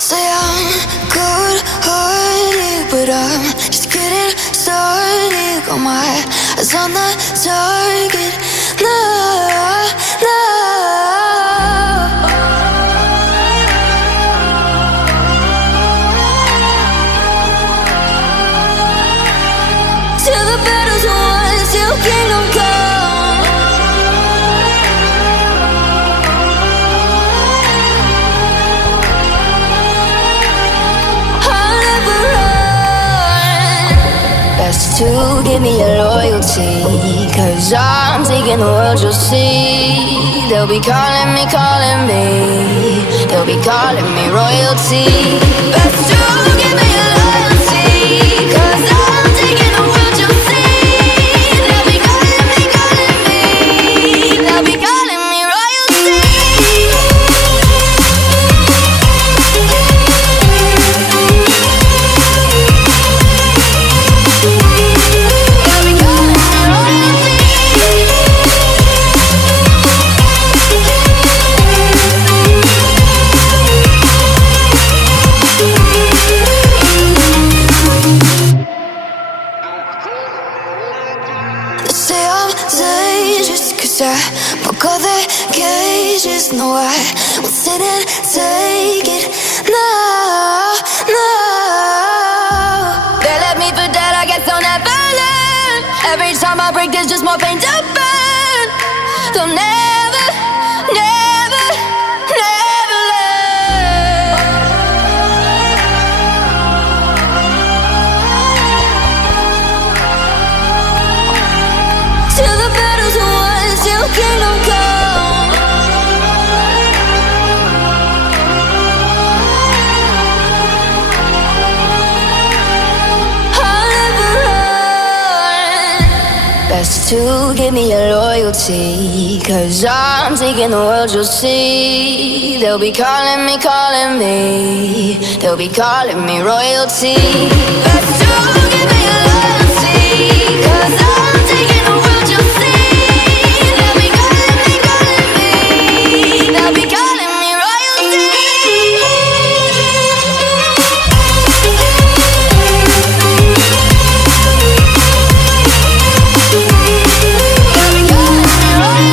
Say I'm good-hearted, but I'm just getting started. Got my eyes on the target. No, no. Till the battle's won, till kingdom come. I'll never run. Best to give me your loyalty, 'cause I'm taking the world, you'll see. They'll be calling me, they'll be calling me royalty. Best to give me your loyalty, 'cause I'm taking the world, you'll see. They'll be calling me, they'll be calling me royalty. They'll be calling me royalty. They say I'm dangerous, 'cause I broke all their cages. No, I won't sit and take it. No, no. They left me for dead, I guess I'll never learn. Every time I break, there's just more pain to burn. They'll never, never, never learn. Till the battle's won, till kingdom come. I'll never run. Best to give me your loyalty, 'cause I'm taking the world, you'll see. They'll be calling me, they'll be calling me royalty. Best to give me your loyalty, 'cause I'm taking the world, you'll see. They'll be calling me, they'll be calling me royalty. They'll be calling me royalty.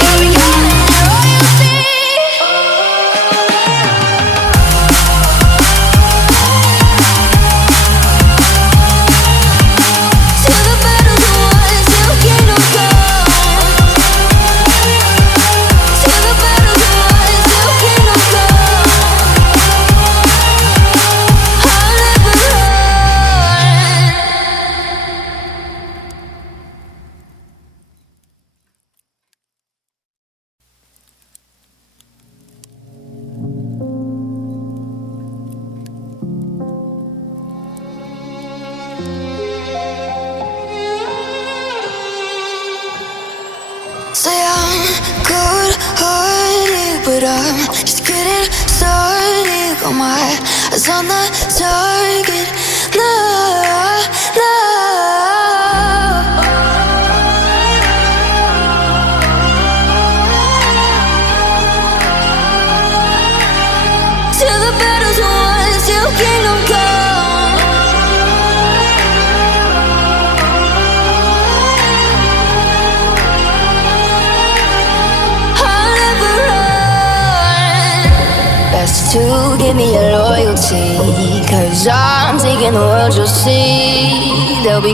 They'll be calling me royalty. Till the battle's won, till kingdom come. Till the battle's won, till kingdom come. I'll never run. Say I'm good-hearted, but I'm just getting started. Got my eyes on the target. No, no. Till the battle's won, till kingdom come. I'll never run. Best to give me your loyalty, 'cause I'm taking the world, you'll see. They'll be